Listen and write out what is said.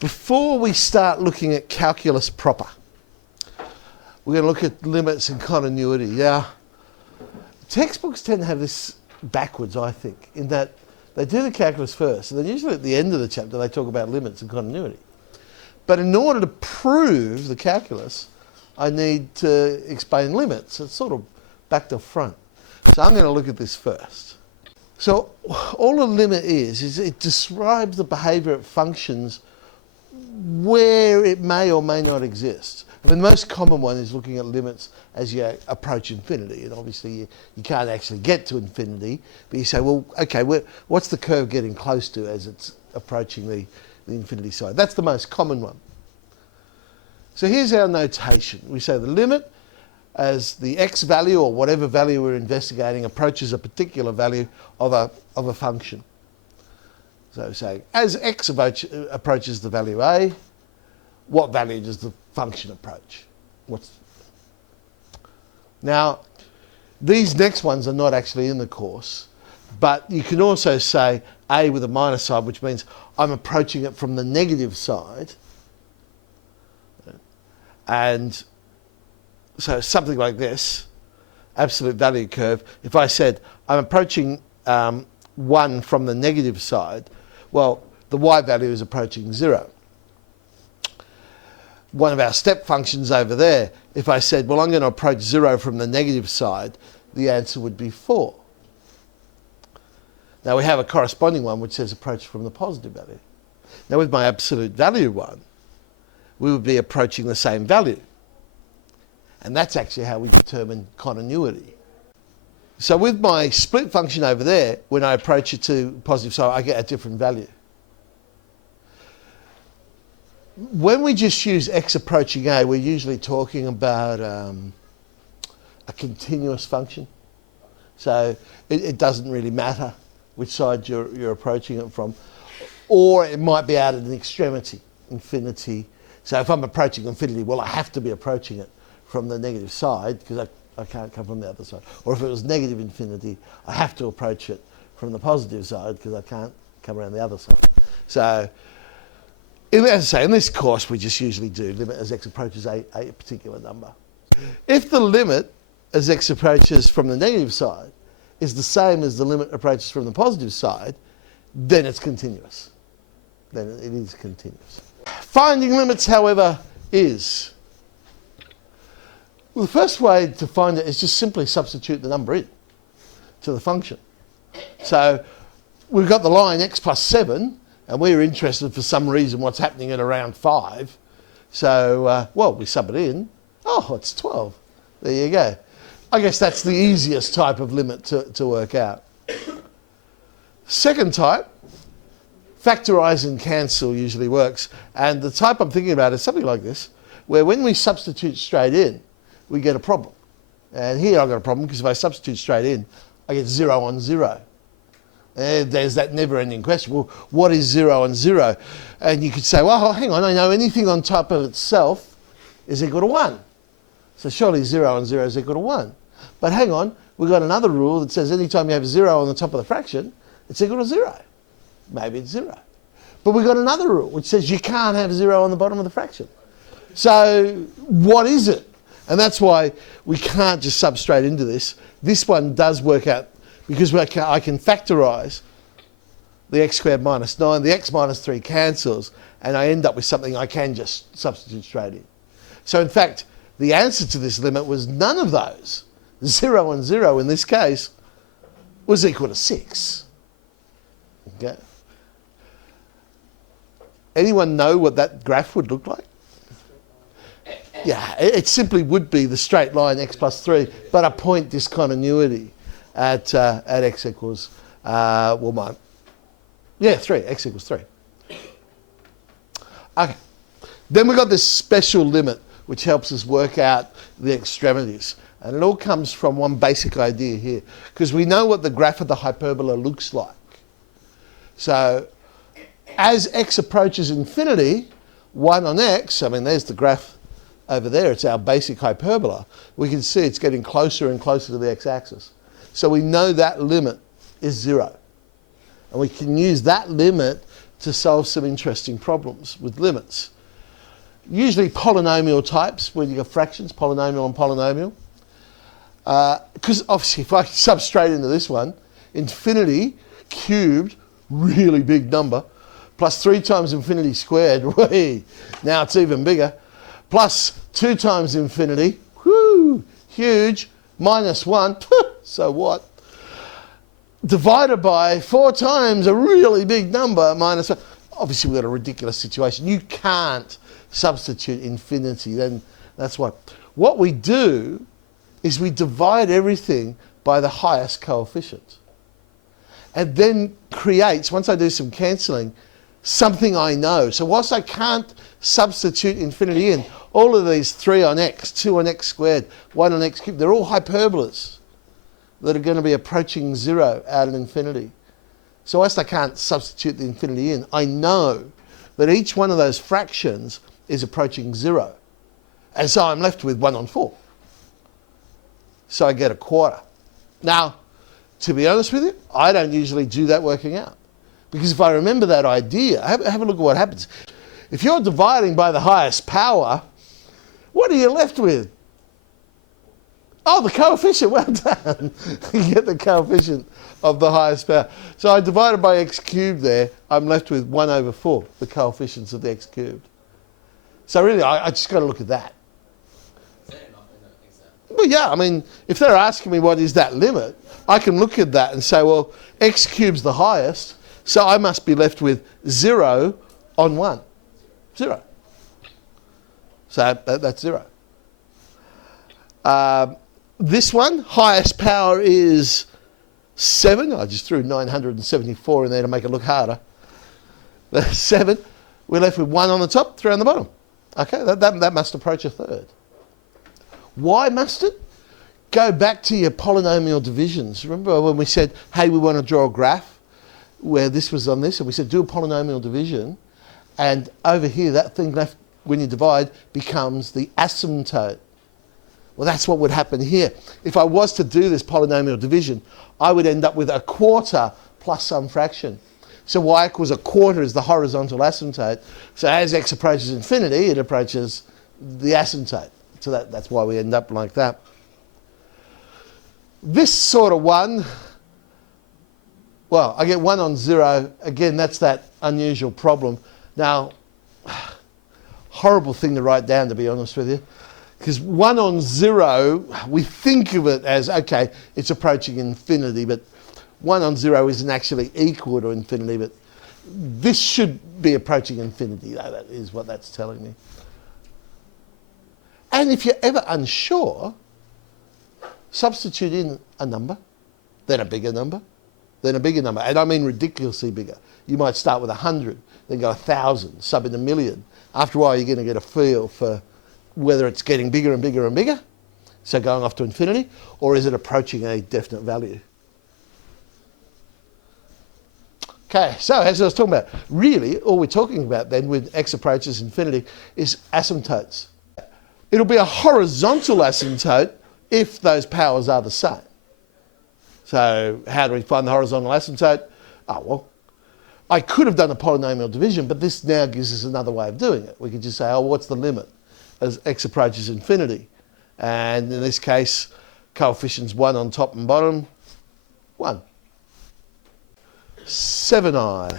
Before we start looking at calculus proper, we're going to look at limits and continuity. Now, textbooks tend to have this backwards, I think, in that they do the calculus first, and then usually at the end of the chapter they talk about limits and continuity. But in order to prove the calculus, I need to explain limits. It's sort of back to front. So I'm going to look at this first. So all a limit is it describes the behaviour of functions where it may or may not exist. I mean, the most common one is looking at limits as you approach infinity, and obviously you can't actually get to infinity, but you say, well, okay, what's the curve getting close to as it's approaching the infinity side? That's the most common one. So here's our notation. We say the limit as the x value, or whatever value we're investigating, approaches a particular value of a function. So say, as x approaches the value a, what value does the function approach? Now, these next ones are not actually in the course, but you can also say a with a minus sign, which means I'm approaching it from the negative side. And so something like this, absolute value curve, if I said I'm approaching 1 from the negative side, well, the y value is approaching 0. One of our step functions over there, if I said, well, I'm going to approach 0 from the negative side, the answer would be 4. Now we have a corresponding one which says approach from the positive value. Now with my absolute value one, we would be approaching the same value. And that's actually how we determine continuity. So with my split function over there, when I approach it to positive side, I get a different value. When we just use x approaching a, we're usually talking about a continuous function. So it doesn't really matter which side you're approaching it from. Or it might be out at an extremity, infinity. So if I'm approaching infinity, well, I have to be approaching it from the negative side because I can't come from the other side. Or if it was negative infinity, I have to approach it from the positive side because I can't come around the other side. So, as I say, in this course, we just usually do limit as x approaches a particular number. If the limit as x approaches from the negative side is the same as the limit approaches from the positive side, then it's continuous. Then it is continuous. Finding limits, however, is... Well, the first way to find it is just simply substitute the number in to the function. So we've got the line x plus 7, and we're interested for some reason what's happening at around 5. So, well, we sub it in. Oh, it's 12. There you go. I guess that's the easiest type of limit to work out. Second type, factorise and cancel usually works. And the type I'm thinking about is something like this, where when we substitute straight in, we get a problem. And here I've got a problem because if I substitute straight in, I get 0 on 0. And there's that never-ending question, well, what is 0 on 0? And you could say, well, hang on, I know anything on top of itself is equal to 1. So surely 0 on 0 is equal to 1. But hang on, we've got another rule that says anytime you have 0 on the top of the fraction, it's equal to 0. Maybe it's 0. But we've got another rule which says you can't have 0 on the bottom of the fraction. So what is it? And that's why we can't just sub straight into this. This one does work out because I can factorise the x squared minus 9, the x minus 3 cancels, and I end up with something I can just substitute straight in. So in fact, the answer to this limit was none of those. 0 and 0 in this case was equal to 6. Okay. Anyone know what that graph would look like? Yeah, it simply would be the straight line x plus 3, but a point discontinuity at x equals, 3, x equals 3. Okay, then we've got this special limit which helps us work out the extremities. And it all comes from one basic idea here, because we know what the graph of the hyperbola looks like. So as x approaches infinity, 1 on x, I mean, there's the graph over there, it's our basic hyperbola, we can see it's getting closer and closer to the x-axis. So we know that limit is 0. And we can use that limit to solve some interesting problems with limits. Usually polynomial types, where you got fractions, polynomial and polynomial. Because obviously if I sub straight into this one, infinity cubed, really big number, plus 3 times infinity squared, now it's even bigger, plus 2 times infinity, whoo, huge, minus 1, so what? Divided by 4 times a really big number, minus 1. Obviously we've got a ridiculous situation. You can't substitute infinity, then that's what we do is we divide everything by the highest coefficient. And then creates, once I do some cancelling, something I know. So whilst I can't substitute infinity in, all of these 3 on x, 2 on x squared, 1 on x cubed, they're all hyperbolas that are going to be approaching 0 out of infinity. So whilst I can't substitute the infinity in, I know that each one of those fractions is approaching 0. And so I'm left with 1 on 4. So I get a quarter. Now, to be honest with you, I don't usually do that working out. Because if I remember that idea, have a look at what happens. If you're dividing by the highest power, what are you left with? Oh, the coefficient, well done. You get the coefficient of the highest power. So I divided by x cubed there, I'm left with 1 over 4, the coefficients of the x cubed. So really, I just got to look at that. Well, yeah, I mean, if they're asking me what is that limit, I can look at that and say, well, x cube's the highest, so I must be left with 0 on 1. 0. So that's 0. This one, highest power is 7. I just threw 974 in there to make it look harder. 7. We're left with 1 on the top, 3 on the bottom. Okay, that must approach a third. Why must it? Go back to your polynomial divisions. Remember when we said, hey, we want to draw a graph where this was on this, and we said do a polynomial division, and over here that thing left when you divide becomes the asymptote. Well, that's what would happen here. If I was to do this polynomial division, I would end up with a quarter plus some fraction. So y equals a quarter is the horizontal asymptote. So as x approaches infinity, it approaches the asymptote. So that's why we end up like that. This sort of one, well, I get 1 on 0. Again, that's that unusual problem. Now, horrible thing to write down, to be honest with you. Because 1 on 0, we think of it as, okay, it's approaching infinity, but 1 on 0 isn't actually equal to infinity, but this should be approaching infinity, though, that is what that's telling me. And if you're ever unsure, substitute in a number, then a bigger number, then a bigger number. And I mean ridiculously bigger. You might start with 100, then go 1,000, sub in 1,000,000. After a while, you're going to get a feel for whether it's getting bigger and bigger and bigger, so going off to infinity, or is it approaching a definite value? Okay, so as I was talking about, really all we're talking about then with x approaches infinity is asymptotes. It'll be a horizontal asymptote if those powers are the same. So how do we find the horizontal asymptote? Oh, well, I could have done a polynomial division, but this now gives us another way of doing it. We could just say, oh, what's the limit as x approaches infinity? And in this case, coefficients 1 on top and bottom, 1. 7i.